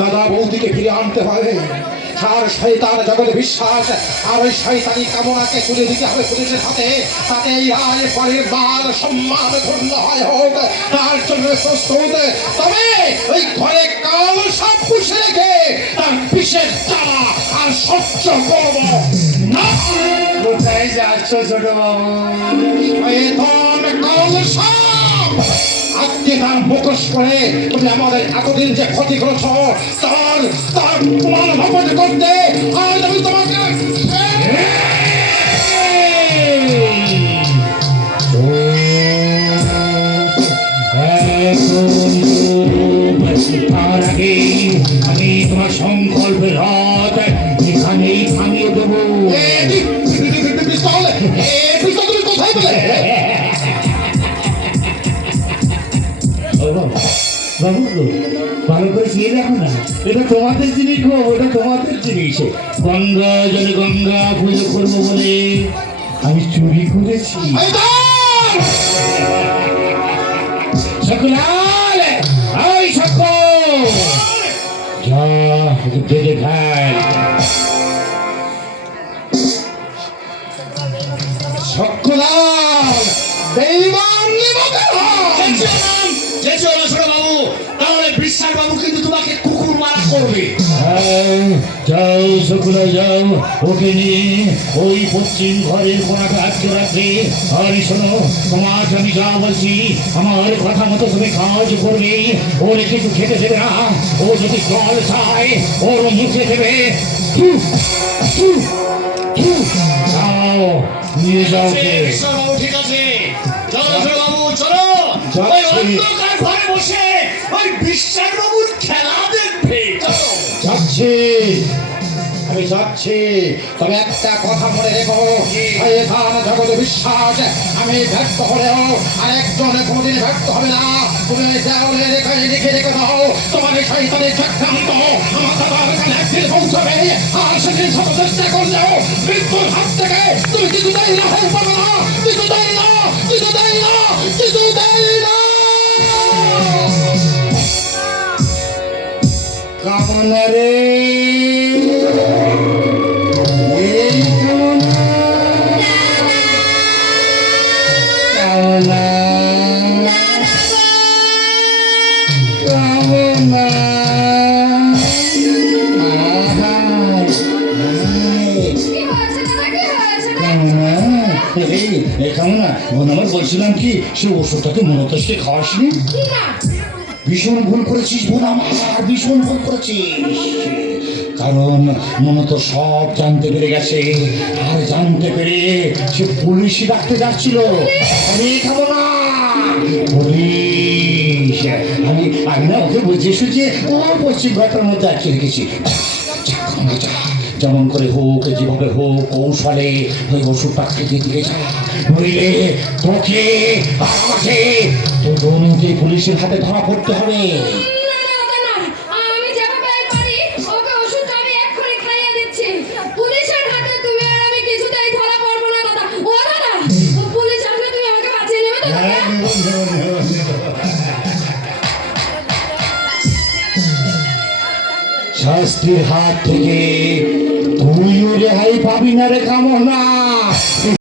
দাদা বৌদিকে ফিরে আনতে হবে। আর শয়তান জগতে বিশ্বাস আর ওই শয়তানি কামনাকে তুলে দিতে হবে পুলিশের হাতে, তাতে এই রায় পরের মান সম্মান ধন্য হয় হোক, তার জন্য প্রস্তুত। তবে ওই ঘরে কাল সব পুষে রেখে তার বিশেষ জ্বালা আর সহ্য করব না। কোথায় যাচ্ছ ছোট বাবু? শয়তান কাল সব আজকে তার মুখোশ করে তুমি আমাদের এতদিন যে ক্ষতি করেছ তার তার প্রমাণ ভাবন করতে আজ আমি তোমাকে তার আগে আমি তোমার সংকল্পের রথ এখানেই থামিয়ে দেবো। তুমি কোথায় বলে? বাবু ভালো করে চেয়ে দেখো না, এটা তোমাদের জিনিস গো, ওটা তোমাদের জিনিস। গঙ্গা জলে গঙ্গা পুজো করবো বলে আমি চুরি করেছি। সকলাল ওই সকল যা দেখে খাই। সকলাল বেঈমান বিশ্বাস বাবু কিন্তু তোমাকে কুকুর মারা করবে। যাও সকলে যাও, ওকে নিয়ে ওই পশ্চিম ঘরের কোনাকে আটকে রাখবে। আর শোনো, তোমার আমি যা বলছি আমার কথা মতো তুমি কাজ করবে। ওর কিছু খেতে দেবে না, ও যদি জল চায় ওর মুখে দেবে। যাও নিয়ে যাও। বাবু ঠিক আছে, চলো বাবু চলো, ওই অন্ধকার ঘরে বসে ওই বিশ্বাস বাবুর খেলা দেখবে। যাচ্ছি, আমি যাচ্ছি। তবে একটা কথা মনে রেখো, শয়তান জগতে বিশ্বাস আমি ব্যর্থ হলেও আরেকজন কোনদিন ব্যর্থ হবে না। তুমি দেওয়ালে লিখে রেখে দাও, তোমার এই শয়তানের চক্রান্ত আমার দাদার কাছে একদিন পৌঁছবে। আর সেদিন শত চেষ্টা করলেও মৃত্যুর হাত থেকে তুমি কিছুতেই রাহের পাবে না, কিছুতেই না, কিছুতেই না, কিছুতেই না। কামনা রে, এই কামনা, কামনা, কামনা, এই কামনা আমার বলছিলাম কি, সে ওষুধটাকে মনতোষকে খাওয়াসনি? ভীষণ ভুল করেছিস বোন, আমার ভীষণ ভুল করেছিস। কারণ মনত সব জানতে পেরে গেছে, আর জানতে পেরে সে পুলিশই ডাকতে যাচ্ছিল। আমি খাবো না পুলিশ, আমি না ওকে বুঝিয়ে সুঝিয়ে ও পশ্চিম ঘাটের মধ্যে আটকে রেখেছি। যেমন করে হোক, যেভাবে হোক, কৌশলে ওই ওষুধটা খেতে দিয়ে যা, নইলে তোকে আমাকে দুজনকে পুলিশের হাতে ধরা পড়তে হবে। শাস্তির হাত থেকে তুইও রেহাই পাবি না রে কামনা।